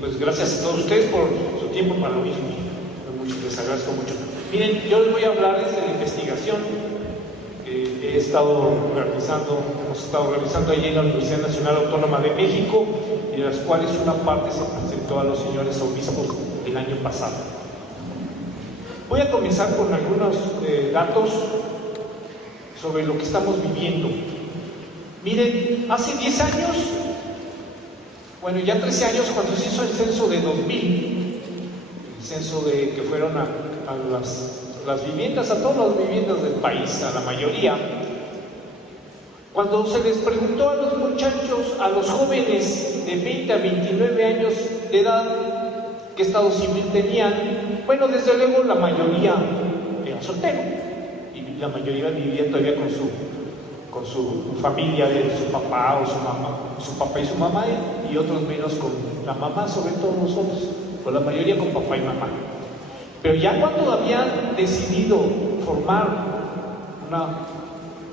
pues gracias a todos ustedes por su tiempo para oírme. Les agradezco mucho. Miren, yo les voy a hablarles de la investigación que hemos estado realizando allí en la Universidad Nacional Autónoma de México, y de las cuales una parte se presentó a los señores obispos el año pasado. Voy a comenzar con algunos datos sobre lo que estamos viviendo. Miren, hace 10 años, bueno, ya 13 años, cuando se hizo el censo de 2000, el censo que fueron a las viviendas, a todas las viviendas del país, a la mayoría, cuando se les preguntó a los muchachos, a los jóvenes de 20 a 29 años de edad, qué estado civil tenían, bueno, desde luego la mayoría era soltero, y la mayoría vivía todavía con su familia, de su papá o su mamá, su papá y su mamá, y otros menos con la mamá, sobre todo nosotros, o la mayoría con papá y mamá. Pero ya cuando habían decidido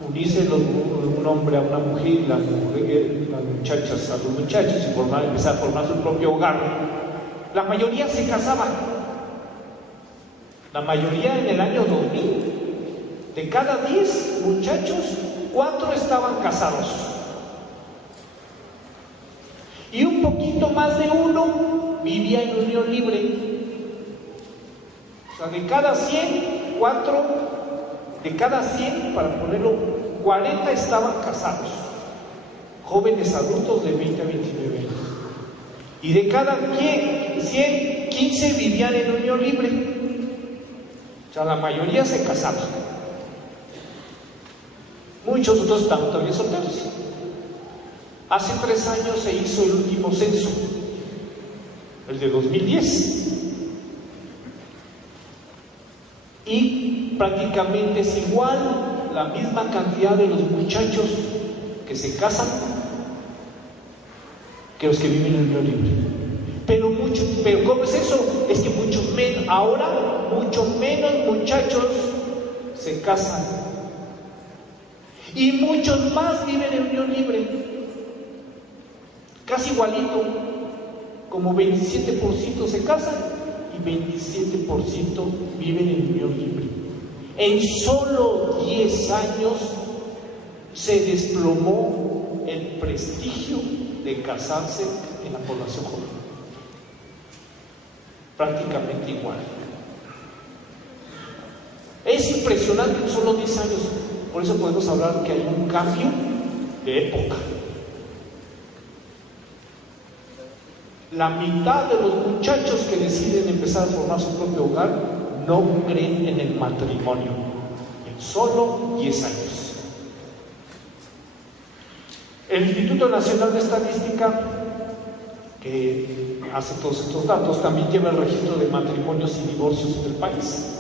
unirse un hombre a una mujer, las muchachas a los muchachos, y empezar a formar su propio hogar, la mayoría se casaba. La mayoría en el año 2000, de cada 10 muchachos, 4 estaban casados. Y un poquito más de uno vivía en unión libre. O sea, de cada 100, 4, de cada 100, para ponerlo, 40 estaban casados. Jóvenes adultos de 20 a 29 años. Y de cada 100, 15 vivían en unión libre. O sea, la mayoría se casaban. Muchos otros estaban todavía solteros. Hace 3 años se hizo el último censo, el de 2010. Y prácticamente es igual, la misma cantidad de los muchachos que se casan que los que viven en unión libre. Pero ¿cómo es eso? Es que ahora mucho menos muchachos se casan y muchos más viven en unión libre, casi igualito, como 27% se casan y 27% viven en unión libre. En solo 10 años se desplomó el prestigio de casarse en la población joven. Prácticamente igual. Es impresionante en solo 10 años. Por eso podemos hablar que hay un cambio de época. La mitad de los muchachos que deciden empezar a formar su propio hogar no creen en el matrimonio en solo 10 años. El Instituto Nacional de Estadística, que hace todos estos datos, también lleva el registro de matrimonios y divorcios del país,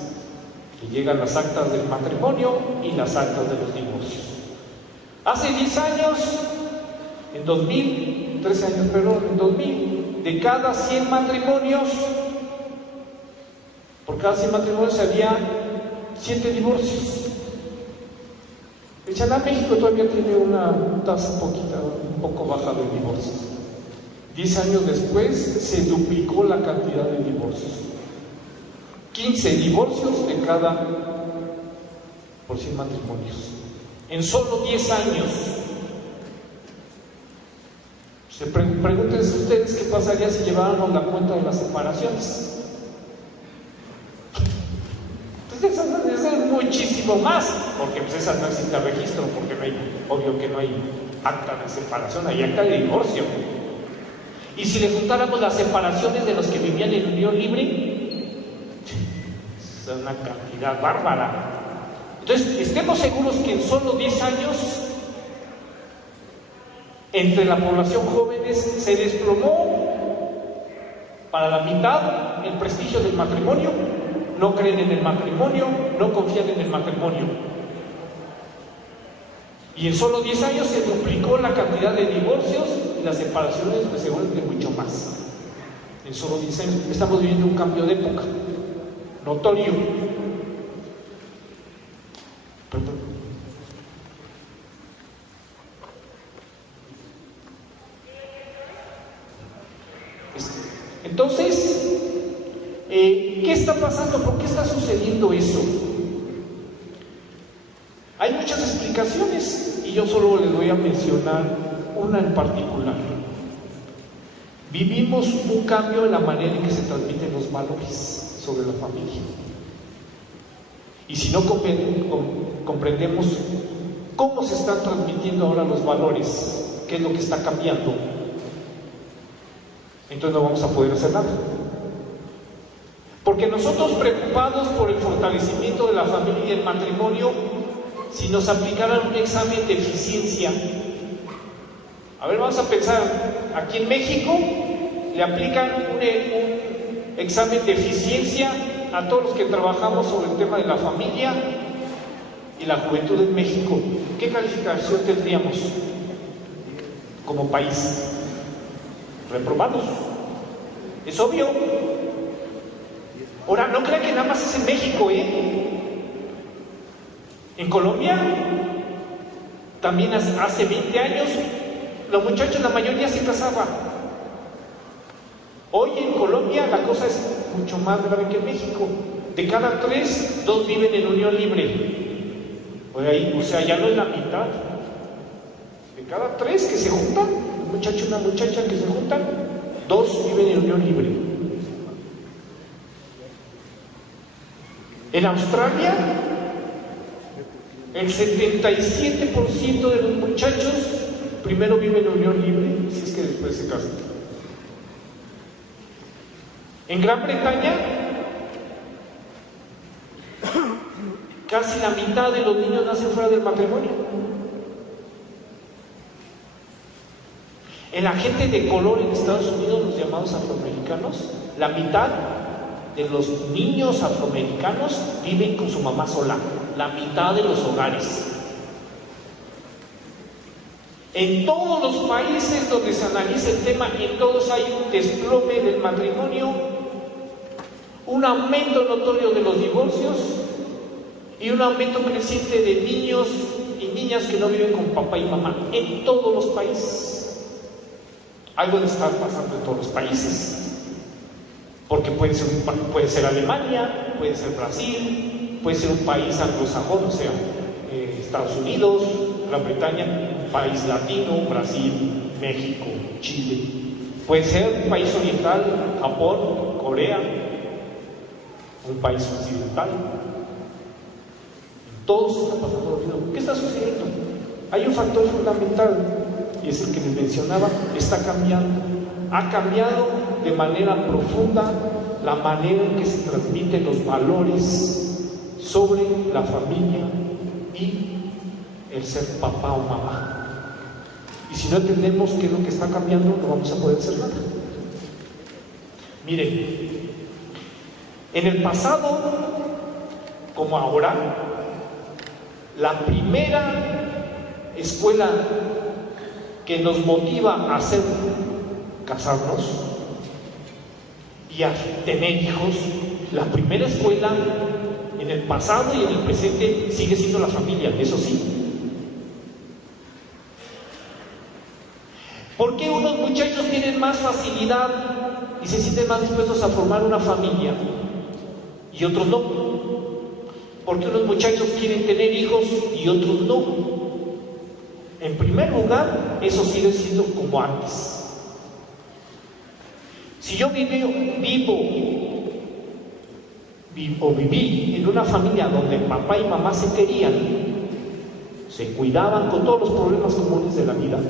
que llegan las actas del matrimonio y las actas de los divorcios. Hace 10 años, en 2000, 13 años, perdón, en 2000, de cada 100 matrimonios, por cada 100 matrimonios había 7 divorcios. El Chanal México todavía tiene una tasa un poco baja de divorcios. 10 años después se duplicó la cantidad de divorcios. 15 divorcios de cada por 100 matrimonios. En solo 10 años. Pregúntense ustedes qué pasaría si lleváramos la cuenta de las separaciones. Entonces esas es muchísimo más, porque pues esas no existe registro, porque obvio que no hay acta de separación, hay acta de divorcio. Y si le juntáramos las separaciones de los que vivían en unión libre, es una cantidad bárbara. Entonces, estemos seguros que en solo 10 años, entre la población jóvenes se desplomó para la mitad el prestigio del matrimonio. No creen en el matrimonio, no confían en el matrimonio. Y en solo 10 años se duplicó la cantidad de divorcios y las separaciones, pues seguramente mucho más. En solo 10 años estamos viviendo un cambio de época notorio. Entonces, ¿qué está pasando? ¿Por qué está sucediendo eso? Hay muchas explicaciones y yo solo les voy a mencionar una en particular. Vivimos un cambio en la manera en que se transmiten los valores sobre la familia. Y si no comprendemos cómo se están transmitiendo ahora los valores, qué es lo que está cambiando, entonces no vamos a poder hacer nada. Porque nosotros, preocupados por el fortalecimiento de la familia y el matrimonio, si nos aplicaran un examen de eficiencia, a ver, vamos a pensar, aquí en México le aplican un examen de eficiencia a todos los que trabajamos sobre el tema de la familia y la juventud en México. ¿Qué calificación tendríamos como país? Reprobados. Es obvio. Ahora, no crean que nada más es en México, En Colombia, también hace 20 años, los muchachos, la mayoría se casaban. Hoy en Colombia la cosa es mucho más grave que en México. De cada 3, 2 viven en unión libre. O sea, ya no es la mitad. De cada 3 que se juntan, un muchacho y una muchacha que se juntan, 2 viven en unión libre. En Australia, el 77% de los muchachos primero viven en unión libre, si es que después se casan. En Gran Bretaña, casi la mitad de los niños nacen fuera del matrimonio. En la gente de color en Estados Unidos, los llamados afroamericanos, la mitad de los niños afroamericanos viven con su mamá sola, la mitad de los hogares. En todos los países donde se analiza el tema, en todos hay un desplome del matrimonio, un aumento notorio de los divorcios y un aumento creciente de niños y niñas que no viven con papá y mamá, en todos los países. Algo debe estar pasando en todos los países. Porque puede ser Alemania, puede ser Brasil, puede ser un país anglosajón, o sea, Estados Unidos, Gran Bretaña, un país latino, Brasil, México, Chile. Puede ser un país oriental, Japón, Corea, un país occidental. Todos están pasando lo mismo. ¿Qué está sucediendo? Hay un factor fundamental, y es el que les mencionaba, está cambiando. Ha cambiado de manera profunda la manera en que se transmiten los valores sobre la familia y el ser papá o mamá. Y si no entendemos qué es lo que está cambiando, no vamos a poder hacer nada. Miren, en el pasado, como ahora, la primera escuela que nos motiva a casarnos y a tener hijos, la primera escuela en el pasado y en el presente sigue siendo la familia, eso sí. ¿Por qué unos muchachos tienen más facilidad y se sienten más dispuestos a formar una familia y otros no? ¿Por qué unos muchachos quieren tener hijos y otros no? En primer lugar, eso sigue siendo como antes. Si yo viví en una familia donde papá y mamá se querían, se cuidaban con todos los problemas comunes de la vida,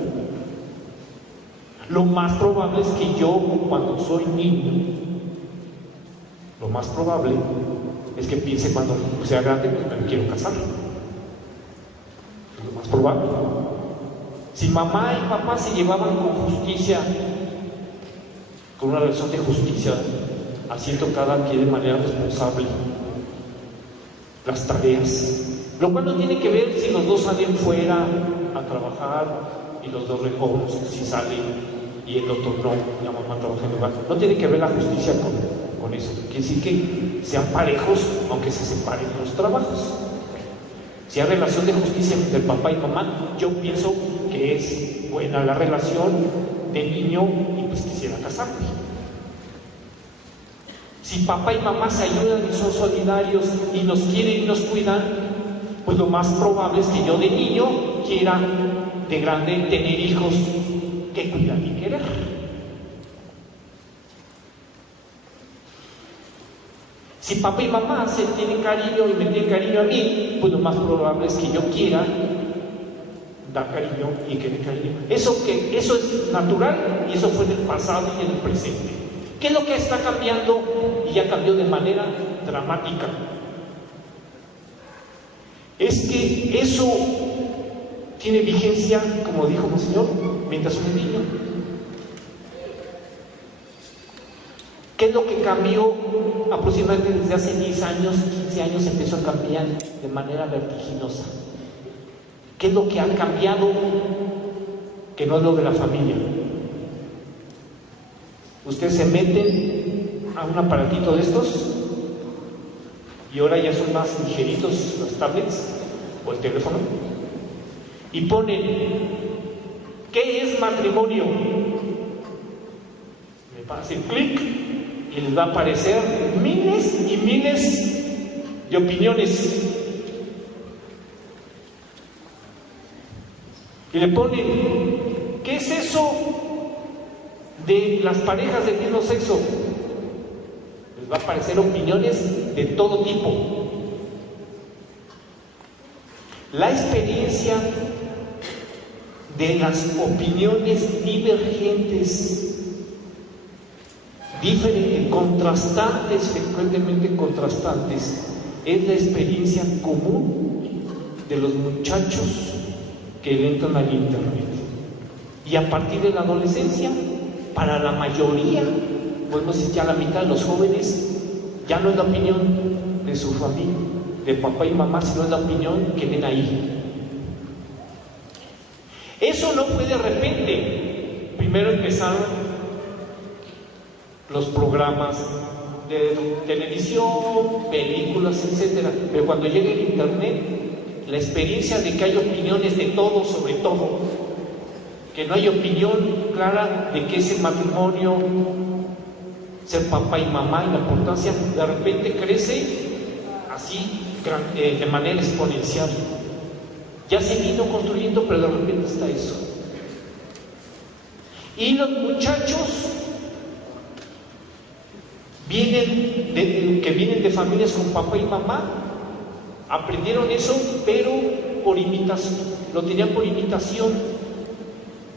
lo más probable es que yo, cuando soy niño, lo más probable es que piense cuando sea grande, pues me quiero casar. Es lo más probable. Si mamá y papá se llevaban con justicia, con una relación de justicia, haciendo cada quien de manera responsable las tareas, lo cual no tiene que ver si los dos salen fuera a trabajar y los dos jóvenes si salen y el otro no, la mamá trabaja en el hogar. No tiene que ver la justicia con eso. Quiere decir que sean parejos, aunque se separen los trabajos. Si hay relación de justicia entre el papá y mamá, yo pienso que es buena la relación de niño y pues quisiera casarme. Si papá y mamá se ayudan y son solidarios y nos quieren y nos cuidan, pues lo más probable es que yo de niño quiera de grande tener hijos que cuidar y querer. Si papá y mamá se tienen cariño y me tienen cariño a mí, pues lo más probable es que yo quiera dar cariño y querer cariño. Eso es natural y eso fue en el pasado y en el presente. ¿Qué es lo que está cambiando? Y ya cambió de manera dramática. Es que eso tiene vigencia, como dijo Monseñor, mientras uno es niño. ¿Qué es lo que cambió? Aproximadamente desde hace 10 años, 15 años empezó a cambiar de manera vertiginosa. ¿Qué es lo que ha cambiado? Que no es lo de la familia. Ustedes se meten a un aparatito de estos y ahora ya son más ligeritos los tablets o el teléfono y ponen ¿qué es matrimonio? Me va a hacer clic y les va a aparecer miles y miles de opiniones y le ponen ¿qué es eso de las parejas del mismo sexo? Les va a aparecer opiniones de todo tipo. La experiencia de las opiniones divergentes, diferentes, contrastantes, frecuentemente contrastantes, es la experiencia común de los muchachos que le entran al internet. Y a partir de la adolescencia, para la mayoría, podemos decir ya la mitad de los jóvenes, ya no es la opinión de su familia, de papá y mamá, sino es la opinión que ven ahí. Eso no fue de repente. Primero empezaron los programas de televisión, películas, etcétera. Pero cuando llega el internet, la experiencia de que hay opiniones de todo sobre todo, que no hay opinión clara de qué es el matrimonio, ser papá y mamá y la importancia, de repente crece así de manera exponencial. Ya se vino construyendo, pero de repente está eso. Y los muchachos que vienen de familias con papá y mamá, aprendieron eso, pero por imitación, lo tenían por imitación.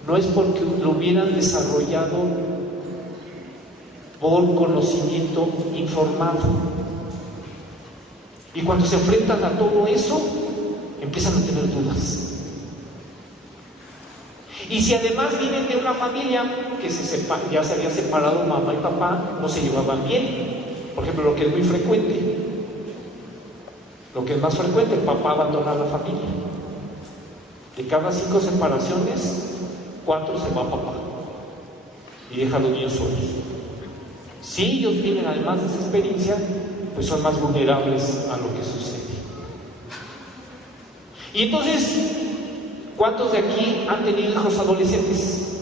No es porque lo hubieran desarrollado por conocimiento informado. Y cuando se enfrentan a todo eso, empiezan a tener dudas. Y si además vienen de una familia que ya se había separado mamá y papá, no se llevaban bien. Por ejemplo, lo que es muy frecuente, lo que es más frecuente, el papá abandona la familia. De cada 5 separaciones, 4 se va a papá y deja a los niños solos. Si ellos tienen además de esa experiencia, pues son más vulnerables a lo que sucede. Y entonces, ¿cuántos de aquí han tenido hijos adolescentes?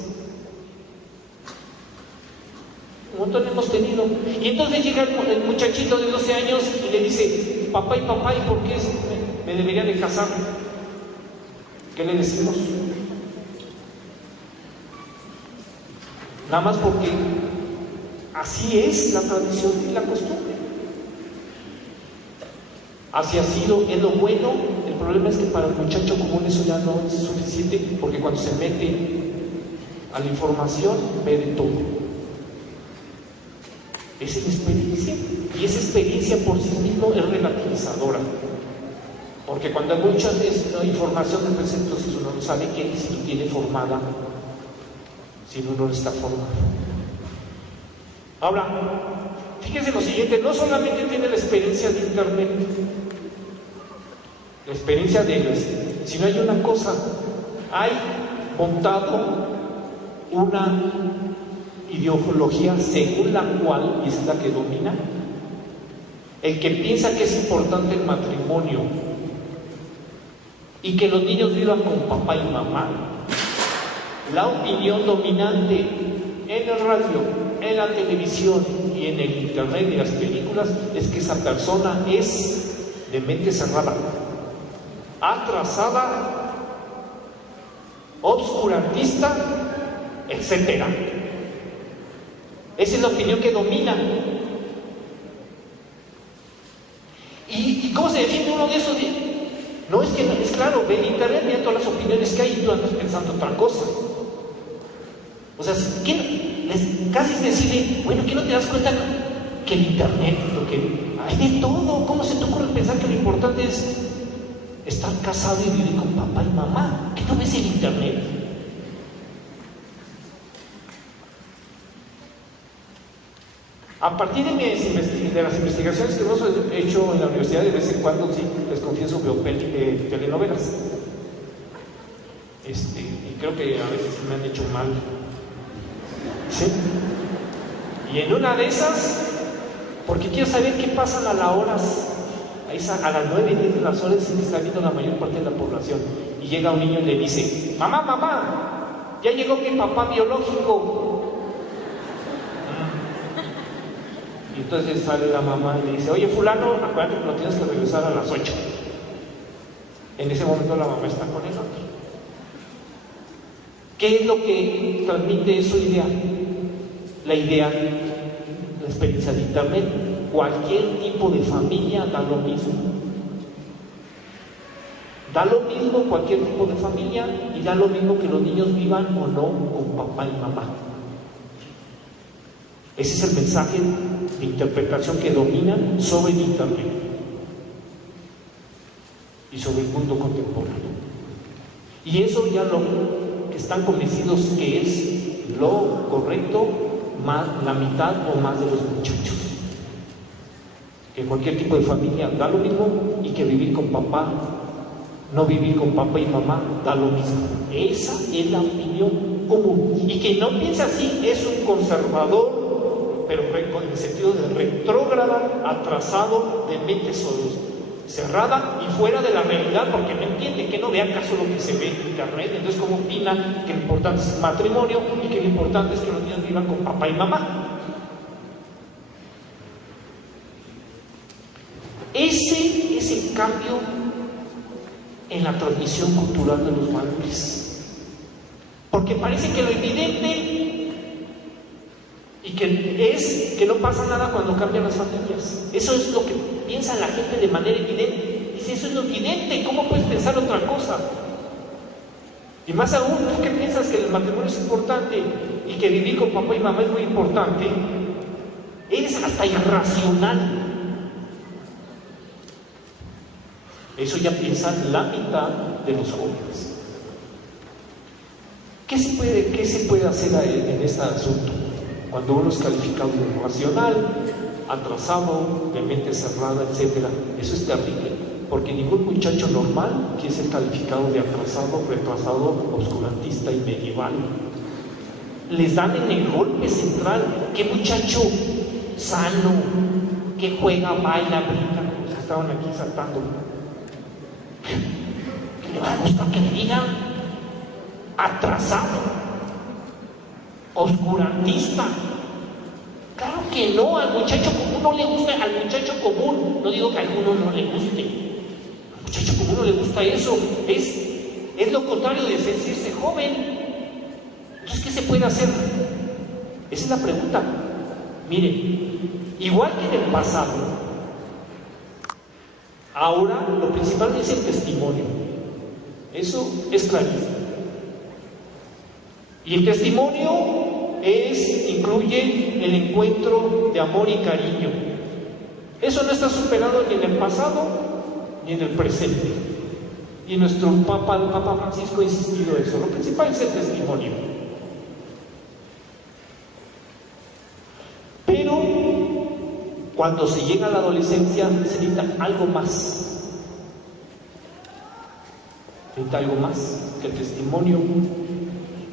Un montón hemos tenido. Y entonces llega el muchachito de 12 años y le dice, papá, ¿y por qué me debería de casar? ¿Qué le decimos? Nada más porque así es la tradición y la costumbre. Así ha sido, es lo bueno. El problema es que para el muchacho común eso ya no es suficiente, porque cuando se mete a la información ve de todo. Esa es la experiencia, y esa experiencia por sí mismo es relativizadora, porque cuando hay mucha información del presente, entonces uno no sabe qué si lo tiene formada, si uno no está formado. Ahora, fíjense lo siguiente, no solamente tiene la experiencia de internet, la experiencia sino hay una cosa, hay montado una ideología según la cual, y es la que domina, el que piensa que es importante el matrimonio y que los niños vivan con papá y mamá, la opinión dominante en el radio, en la televisión y en el internet y las películas, es que esa persona es de mente cerrada, atrasada, obscurantista, etcétera. Esa es la opinión que domina. ¿Y cómo se defiende uno de esos? No, es que es claro, ve en internet, mira todas las opiniones que hay y tú andas pensando otra cosa. O sea, casi es decirle, bueno, ¿qué no te das cuenta que el internet, lo que hay de todo? ¿Cómo se te ocurre pensar que lo importante es estar casado y vivir con papá y mamá? ¿Qué no ves el internet? A partir de las investigaciones que hemos hecho en la universidad, de vez en cuando, sí, les confieso, veo telenovelas. Y creo que a veces me han hecho mal. ¿Sí? Y en una de esas, porque quiero saber qué pasa a las horas, a las 9, 10 de las horas en que está viendo la mayor parte de la población. Y llega un niño y le dice, mamá, mamá, ya llegó mi papá biológico. Y entonces sale la mamá y le dice, oye fulano, acuérdate que lo tienes que regresar a las 8. En ese momento la mamá está con el otro. ¿Qué es lo que transmite su idea? La idea, la experiencia de internet. Cualquier tipo de familia da lo mismo. Da lo mismo cualquier tipo de familia y da lo mismo que los niños vivan o no con papá y mamá. Ese es el mensaje de interpretación que domina sobre el internet y sobre el mundo contemporáneo. Y eso ya lo que están convencidos que es lo correcto, más la mitad o más de los muchachos. Que cualquier tipo de familia da lo mismo y que vivir con papá, no vivir con papá y mamá, da lo mismo. Esa es la opinión común. Y quien no piensa así es un conservador, pero en el sentido de retrógrada, atrasado, de mente cerrada y fuera de la realidad, porque no entiende, que no ve acaso lo que se ve en internet. Entonces, ¿cómo opina que lo importante es el matrimonio y que lo importante es que los niños vivan con papá y mamá? Ese es el cambio en la transmisión cultural de los valores, porque parece que lo evidente y que es que no pasa nada cuando cambian las familias. Eso es lo que piensa la gente de manera evidente. Dice, eso es lo evidente, ¿cómo puedes pensar otra cosa? Y más aún, tú que piensas que el matrimonio es importante y que vivir con papá y mamá es muy importante, eres hasta irracional. Eso ya piensa la mitad de los jóvenes. ¿Qué se puede hacer en este asunto? Cuando uno es calificado de irracional, atrasado, de mente cerrada, etc. Eso es terrible, porque ningún muchacho normal quiere ser calificado de atrasado, retrasado, obscurantista y medieval. Les dan en el golpe central. ¿Qué muchacho sano, que juega, baila, brinca? Pues estaban aquí saltando. ¿Qué le va a gustar que le digan? Atrasado, oscurantista. Claro que no, al muchacho común no le gusta, al muchacho común, no digo que a alguno no le guste, al muchacho común no le gusta eso, es lo contrario de sentirse joven. Entonces, ¿qué se puede hacer? Esa es la pregunta. Miren, igual que en el pasado, ahora lo principal es el testimonio. Eso es clarísimo. Y el testimonio incluye el encuentro de amor y cariño. Eso no está superado ni en el pasado ni en el presente. Y nuestro el Papa Francisco ha insistido en eso. Lo principal es el testimonio. Pero cuando se llega a la adolescencia se necesita algo más. Se necesita algo más que el testimonio.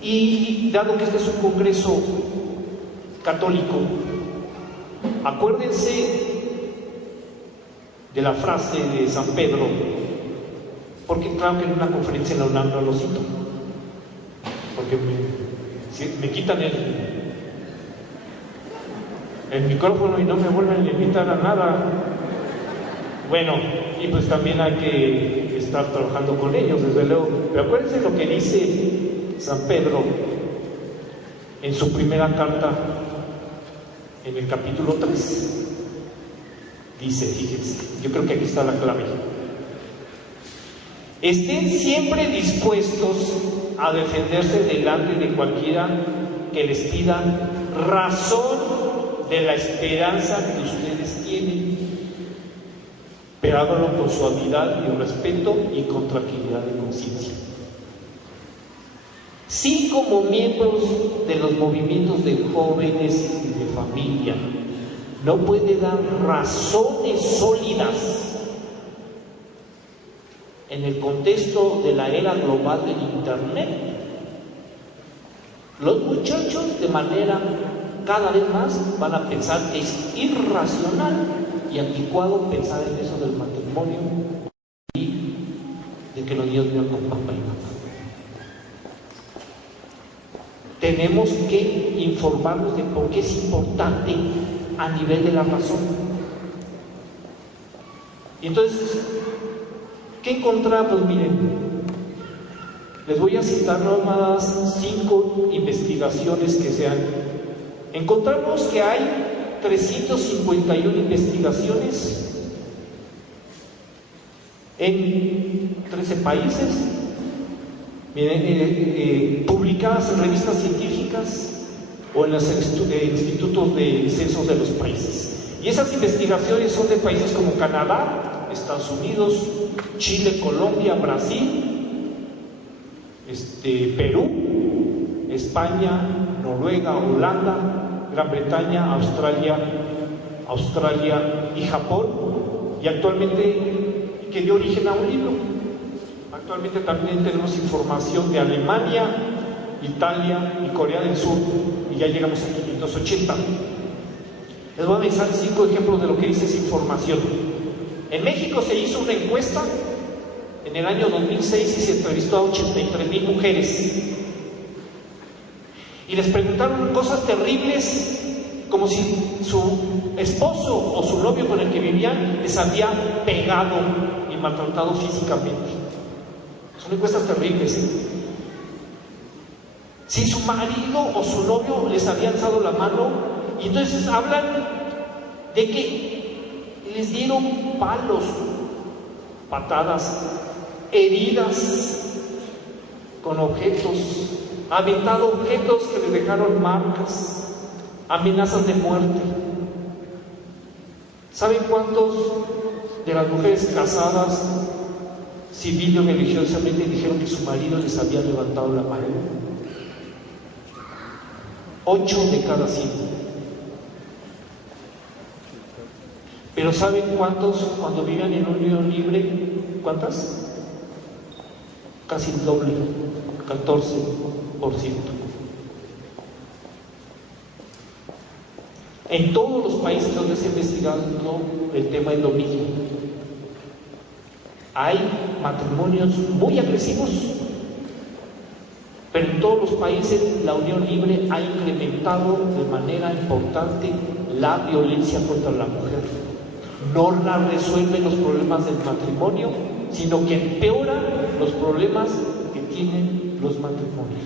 Y dado que este es un congreso católico, acuérdense de la frase de San Pedro, porque claro que en una conferencia en la UNAM no lo cito, porque me quitan el micrófono y no me vuelven a invitar a nada. Bueno, y pues también hay que estar trabajando con ellos, desde luego. Pero acuérdense lo que dice San Pedro en su primera carta, en el capítulo 3. Dice, fíjense, yo creo que aquí está la clave. Estén siempre dispuestos a defenderse delante de cualquiera que les pida razón de la esperanza que ustedes tienen, pero háganlo con suavidad y respeto y con tranquilidad de conciencia. Sí, como miembros de los movimientos de jóvenes y de familia, no puede dar razones sólidas en el contexto de la era global del Internet. Los muchachos, de manera cada vez más, van a pensar que es irracional y anticuado pensar en eso del matrimonio y de que los niños vivan con papá y mamá. Tenemos que informarnos de por qué es importante a nivel de la razón. Y entonces, ¿qué encontramos? Miren, les voy a citar nomás 5 investigaciones que se han. Encontramos que hay 351 investigaciones en 13 países, miren, publicadas en revistas científicas o en los institutos de censos de los países. Y esas investigaciones son de países como Canadá, Estados Unidos, Chile, Colombia, Brasil, Perú, España, Noruega, Holanda, Gran Bretaña, Australia y Japón, y actualmente que dio origen a un libro. Actualmente también tenemos información de Alemania, Italia y Corea del Sur, y ya llegamos a 580. Les voy a mencionar 5 ejemplos de lo que dice esa información. En México se hizo una encuesta en el año 2006 y se entrevistó a 83,000 mujeres. Y les preguntaron cosas terribles, como si su esposo o su novio con el que vivían les había pegado y maltratado físicamente. Son encuestas terribles. Si su marido o su novio les había alzado la mano, y entonces hablan de que les dieron palos, patadas, heridas con objetos, aventado objetos que les dejaron marcas, amenazas de muerte. ¿Saben cuántos de las mujeres casadas civil o religiosamente dijeron que su marido les había levantado la mano? 8 de cada 100. Pero ¿saben cuántos cuando vivían en unión libre? ¿Cuántas? Casi el doble, 14%. En todos los países donde se ha investigado el tema es lo mismo. Hay matrimonios muy agresivos, pero en todos los países la unión libre ha incrementado de manera importante la violencia contra la mujer. No la resuelve los problemas del matrimonio, sino que empeora los problemas que tienen los matrimonios.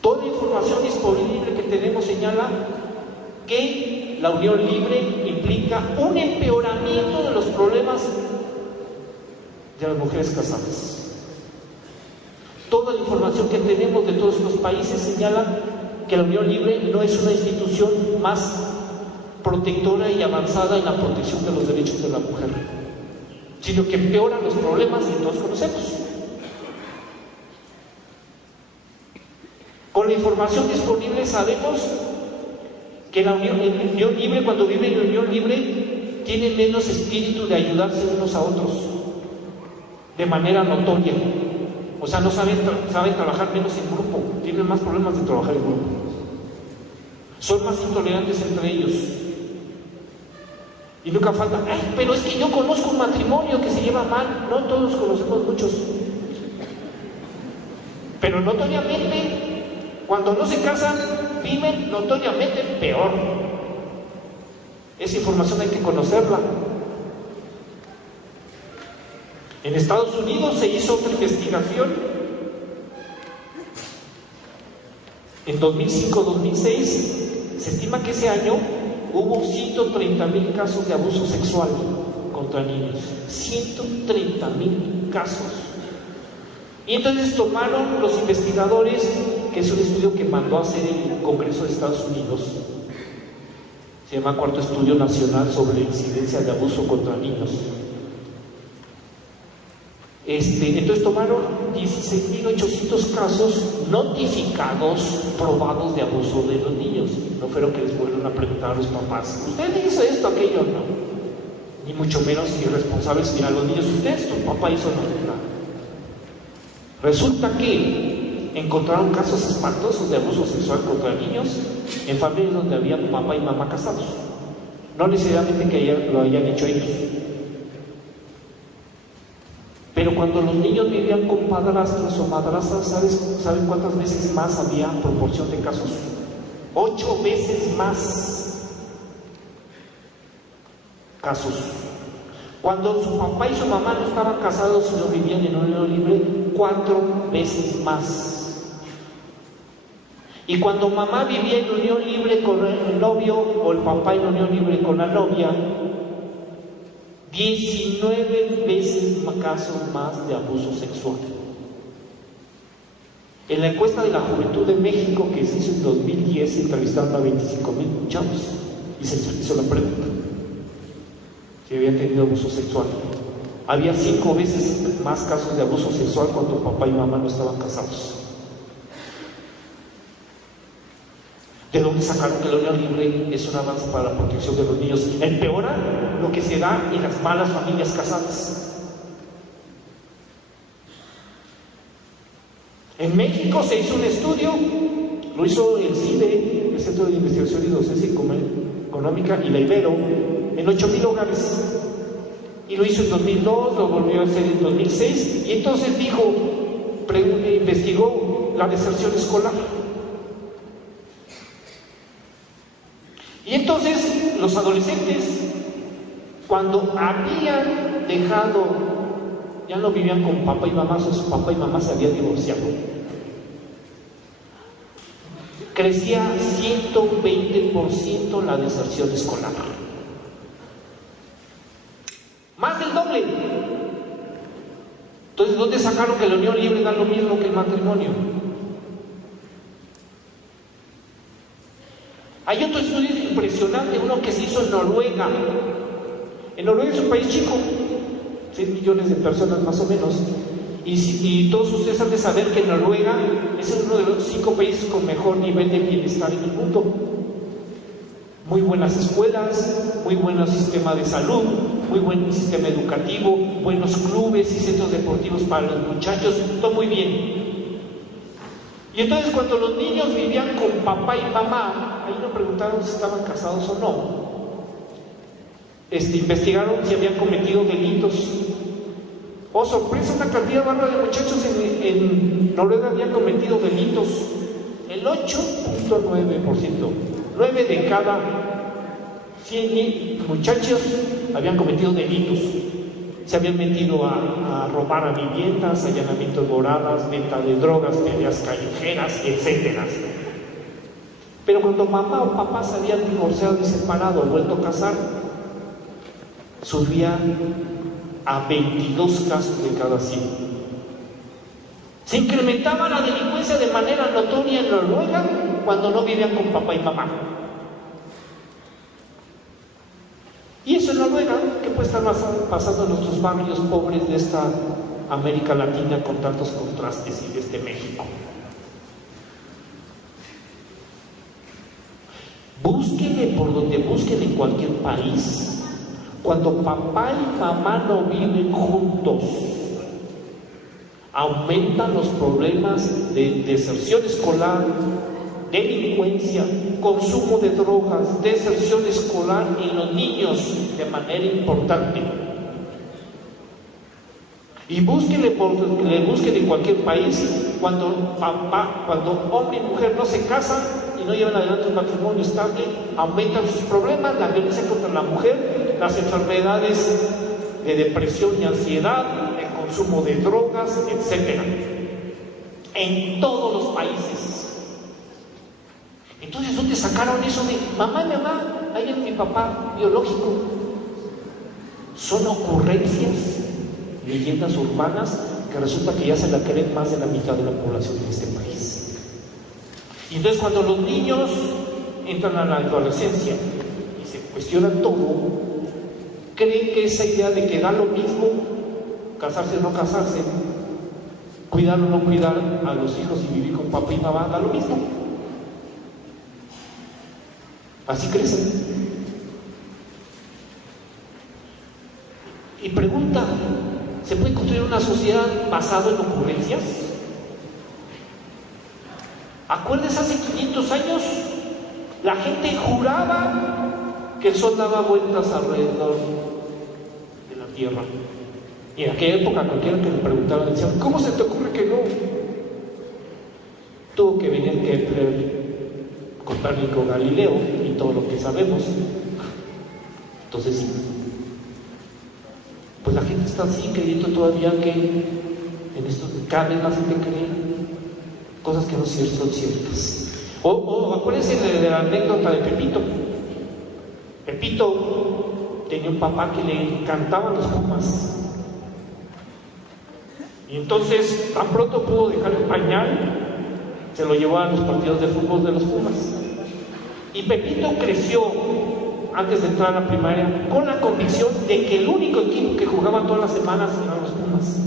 Toda la información disponible que tenemos señala que la unión libre implica un empeoramiento de los problemas de las mujeres casadas. Toda la información que tenemos de todos los países señala que la unión libre no es una institución más protectora y avanzada en la protección de los derechos de la mujer, sino que empeora los problemas que todos conocemos. Con la información disponible sabemos que la unión libre, cuando vive en unión libre, tiene menos espíritu de ayudarse unos a otros de manera notoria. O sea, no saben trabajar menos en grupo, tienen más problemas de trabajar en grupo. Son más intolerantes entre ellos. Y nunca falta, pero es que yo conozco un matrimonio que se lleva mal. No todos conocemos muchos. Pero notoriamente, cuando no se casan, viven notoriamente peor. Esa información hay que conocerla. En Estados Unidos se hizo otra investigación en 2005-2006. Se estima que ese año hubo 130,000 casos de abuso sexual contra niños. 130,000 casos. Y entonces tomaron los investigadores, que es un estudio que mandó a hacer el Congreso de Estados Unidos, se llama Cuarto Estudio Nacional sobre la Incidencia de Abuso contra Niños. Entonces tomaron 16,800 casos notificados, probados de abuso de los niños. No fueron que les vuelvan a preguntar a los papás: ¿usted hizo esto, aquello? No. Ni mucho menos irresponsables. Mira, los niños: ¿usted, tu papá hizo nada? Resulta que encontraron casos espantosos de abuso sexual contra niños en familias donde había papá y mamá casados. No necesariamente que lo hayan hecho ellos. Pero cuando los niños vivían con padrastros o madrastras, ¿saben cuántas veces más había proporción de casos? 8 veces más casos. Cuando su papá y su mamá no estaban casados y no vivían en unión libre, 4 veces más. Y cuando mamá vivía en unión libre con el novio o el papá en unión libre con la novia, 19 veces casos más de abuso sexual. En la encuesta de la Juventud de México que se hizo en 2010, se entrevistaron a 25,000 chavos y se les hizo la pregunta si habían tenido abuso sexual. Había 5 veces más casos de abuso sexual cuando papá y mamá no estaban casados. ¿De dónde sacaron que la unión libre es un avance para la protección de los niños? Empeora lo que se da en las malas familias casadas. En México se hizo un estudio, lo hizo el CIDE, el Centro de Investigación y Docencia Económica, y la Ibero, en 8,000 hogares. Y lo hizo en 2002, lo volvió a hacer en 2006, y entonces investigó la deserción escolar. Y entonces los adolescentes, cuando habían dejado, ya no vivían con papá y mamá, su papá y mamá se habían divorciado, crecía 120% la deserción escolar. Más del doble. Entonces, ¿dónde sacaron que la unión libre da lo mismo que el matrimonio? Hay otro estudio impresionante, uno que se hizo en Noruega. En Noruega es un país chico, 6 millones de personas más o menos. Y todos ustedes han de saber que Noruega es uno de los 5 países con mejor nivel de bienestar en el mundo. Muy buenas escuelas, muy buen sistema de salud, muy buen sistema educativo, buenos clubes y centros deportivos para los muchachos, todo muy bien. Y entonces cuando los niños vivían con papá y mamá, ahí no preguntaron si estaban casados o no. Investigaron si habían cometido delitos. Oh, sorpresa, una cantidad bárbara de muchachos en Noruega habían cometido delitos. El 8.9%. 9 de cada 100 muchachos habían cometido delitos. Se habían metido a robar a viviendas, allanamiento de moradas, venta de drogas, peleas callejeras, etc. Pero cuando mamá o papá se habían divorciado y separado o vuelto a casar, subían a 22 casos de cada 100. Se incrementaba la delincuencia de manera notoria en Noruega cuando no vivían con papá y mamá. Y eso en Noruega, ¿qué puede estar pasando en nuestros barrios pobres de esta América Latina con tantos contrastes y de este México? Búsquenle por donde busquen en cualquier país. Cuando papá y mamá no viven juntos, aumentan los problemas de deserción escolar, delincuencia, consumo de drogas, deserción escolar en los niños de manera importante. Y busquen en cualquier país, cuando hombre y mujer no se casan, y no llevan adelante un matrimonio estable, aumentan sus problemas, la violencia contra la mujer, las enfermedades de depresión y ansiedad, el consumo de drogas, etc. En todos los países. Entonces, ¿dónde sacaron eso de mamá, ahí es mi papá biológico? Son ocurrencias, leyendas urbanas, que resulta que ya se la creen más de la mitad de la población de este país. Y entonces, cuando los niños entran a la adolescencia y se cuestionan todo, creen que esa idea de que da lo mismo casarse o no casarse, cuidar o no cuidar a los hijos y vivir con papá y mamá, da lo mismo. Así crecen. Y pregunta, ¿se puede construir una sociedad basada en ocurrencias? ¿Acuerdas hace 500 años? La gente juraba que el sol daba vueltas alrededor de la tierra. Y en aquella época cualquiera que le preguntara decía, ¿cómo se te ocurre que no? Tuvo que venir Kepler, Copérnico, Galileo y todo lo que sabemos. Entonces sí, pues la gente está así creyendo todavía que en esto cada vez más gente cree cosas que no son ciertas. O acuérdense de la anécdota de Pepito. Pepito tenía un papá que le encantaban los Pumas. Y entonces, tan pronto pudo dejar el pañal, se lo llevó a los partidos de fútbol de los Pumas. Y Pepito creció, antes de entrar a la primaria, con la convicción de que el único equipo que jugaba todas las semanas eran los Pumas.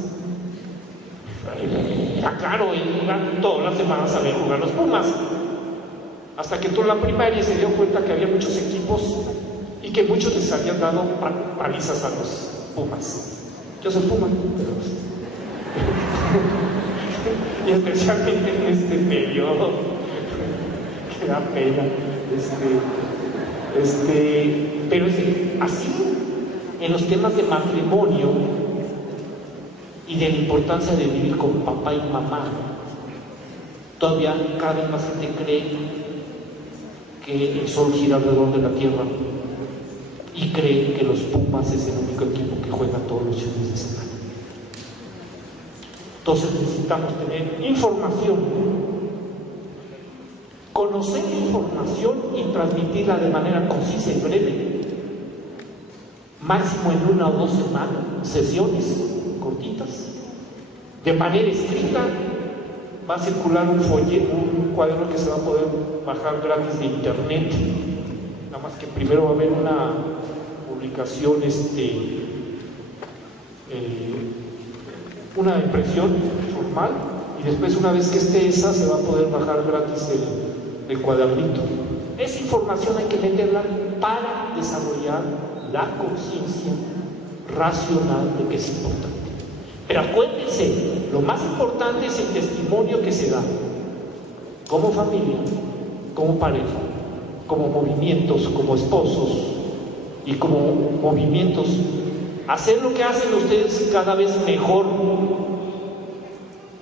Era claro, él iba todas las semanas a ver jugar los Pumas. Hasta que entró a la primaria y se dio cuenta que había muchos equipos y que muchos les habían dado palizas a los Pumas. Yo soy Puma, pero... y especialmente en este periodo, que da pena. Pero así, en los temas de matrimonio y de la importancia de vivir con papá y mamá, todavía cada vez más gente cree que el sol gira alrededor de la tierra y cree que los Pumas es el único equipo que juega todos los fines de semana. Entonces necesitamos tener información, conocer información y transmitirla de manera concisa y breve, máximo en 1 o 2 semanas, sesiones cortitas, de manera escrita. Va a circular un folleto, un cuaderno que se va a poder bajar gratis de internet, nada más que primero va a haber una publicación, una impresión formal, y después, una vez que esté esa, se va a poder bajar gratis el cuadernito. Esa información hay que meterla para desarrollar la conciencia racional de que es importante. Pero acuérdense, lo más importante es el testimonio que se da como familia, como pareja, como movimientos, como esposos y como movimientos. Hacer lo que hacen ustedes cada vez mejor.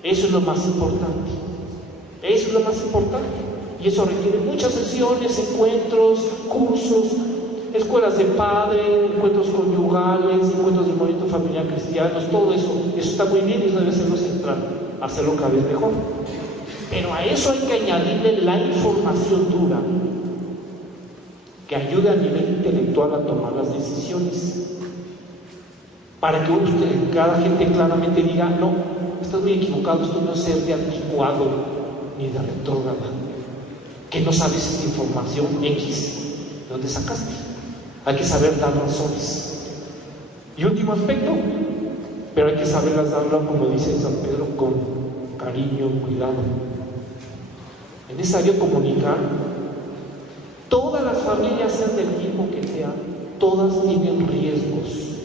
Eso es lo más importante. Eso es lo más importante. Y eso requiere muchas sesiones, encuentros, cursos, escuelas de padre, encuentros conyugales, encuentros de movimiento familiar cristianos, todo eso está muy bien y eso debe ser lo central, hacerlo cada vez mejor. Pero a eso hay que añadirle la información dura, que ayude a nivel intelectual a tomar las decisiones, para que cada gente claramente diga, no, estás muy equivocado, esto no es ser de anticuado ni de retrógrada, que no sabes esta información X, ¿de dónde sacaste? Hay que saber dar razones. Y último aspecto, pero hay que saberlas darlo, como dice San Pedro, con cariño, cuidado. Es necesario comunicar. Todas las familias, sean del tipo que sea, todas tienen riesgos.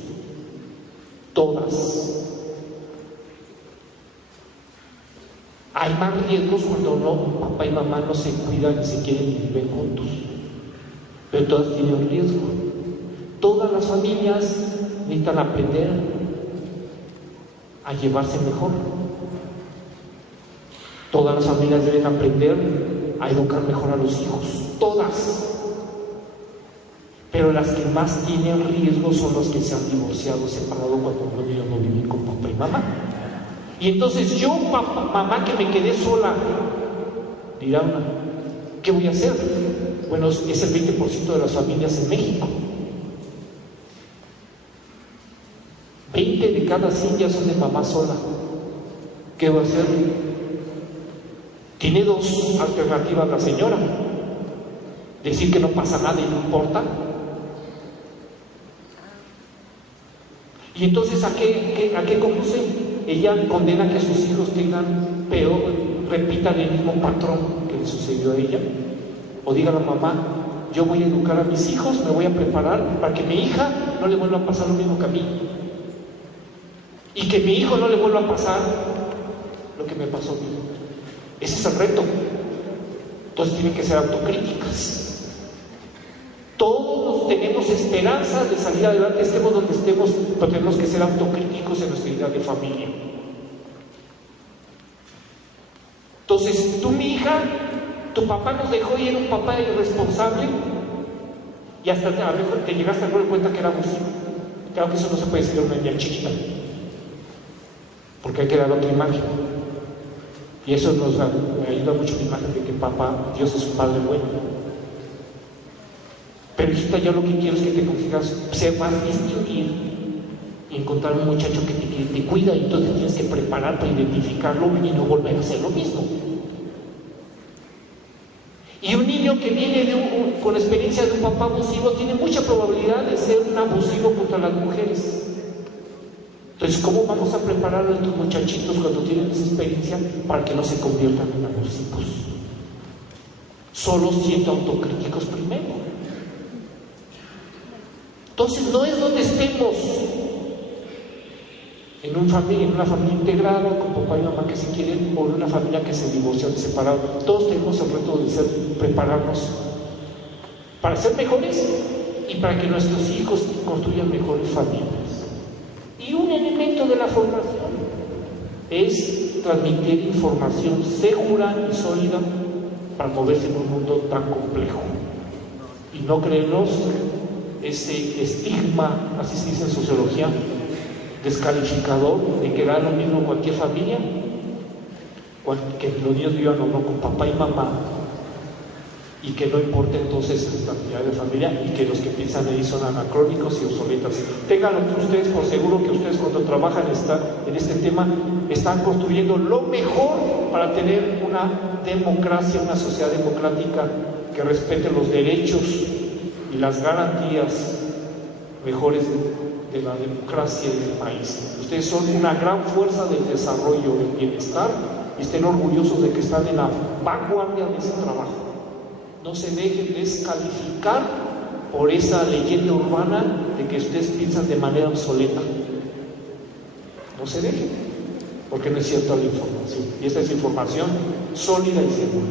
Todas. Hay más riesgos cuando papá y mamá no se cuidan y se quieren y viven juntos. Pero todas tienen riesgo. Todas las familias necesitan aprender a llevarse mejor. Todas las familias deben aprender a educar mejor a los hijos, todas. Pero las que más tienen riesgo son los que se han divorciado, separado cuando los niños no viven con papá y mamá. Y entonces yo, mamá, que me quedé sola, dirá una, ¿qué voy a hacer? Bueno, es el 20% de las familias en México. 20 de cada 100 ya son de mamá sola. ¿Qué va a hacer? Tiene dos alternativas la señora: decir que no pasa nada y no importa. Y entonces, ¿a qué conduce? Ella condena que sus hijos tengan peor, repitan el mismo patrón que le sucedió a ella. O diga la mamá, yo voy a educar a mis hijos, me voy a preparar para que mi hija no le vuelva a pasar lo mismo que a mí. Y que mi hijo no le vuelva a pasar lo que me pasó a mí. Ese es el reto. Entonces tienen que ser autocríticas. Todos tenemos esperanza de salir adelante, estemos donde estemos, pero tenemos que ser autocríticos en nuestra idea de familia. Entonces, tú, mi hija, tu papá nos dejó y era un papá irresponsable, y hasta a lo mejor te llegaste a dar cuenta que era abusivo. Claro que eso no se puede decir a una niña chiquita, porque hay que dar otra imagen. Y eso nos ayuda mucho la imagen de que papá, Dios es un padre bueno. Pero hijita, yo lo que quiero es que te consigas, sepas distinguir y encontrar un muchacho que te cuida, y entonces tienes que preparar para identificarlo y no volver a hacer lo mismo. Y un niño que viene con experiencia de un papá abusivo tiene mucha probabilidad de ser un abusivo contra las mujeres. Entonces, ¿cómo vamos a preparar a estos muchachitos cuando tienen esa experiencia para que no se conviertan en abusivos? Solo siendo autocríticos primero. Entonces, no es donde estemos, en una familia integrada, con papá y mamá que se quieren, o en una familia que se divorció, separado. Todos tenemos el reto de prepararnos para ser mejores y para que nuestros hijos construyan mejores familias. Y un elemento de la formación es transmitir información segura y sólida para moverse en un mundo tan complejo. Y no creernos ese estigma, así se dice en sociología, descalificador, de que da lo mismo cualquier familia, que los niños vivan o no con papá y mamá, y que no importa entonces la estabilidad de familia, y que los que piensan ahí son anacrónicos y obsoletas. Ténganlo ustedes por seguro que ustedes, cuando trabajan en este tema, están construyendo lo mejor para tener una democracia, una sociedad democrática que respete los derechos y las garantías mejores de la democracia y del país. Ustedes son una gran fuerza del desarrollo, del bienestar, y estén orgullosos de que están en la vanguardia de ese trabajo. No se dejen descalificar por esa leyenda urbana de que ustedes piensan de manera obsoleta. No se dejen, porque no es cierta la información, y esta es información sólida y segura.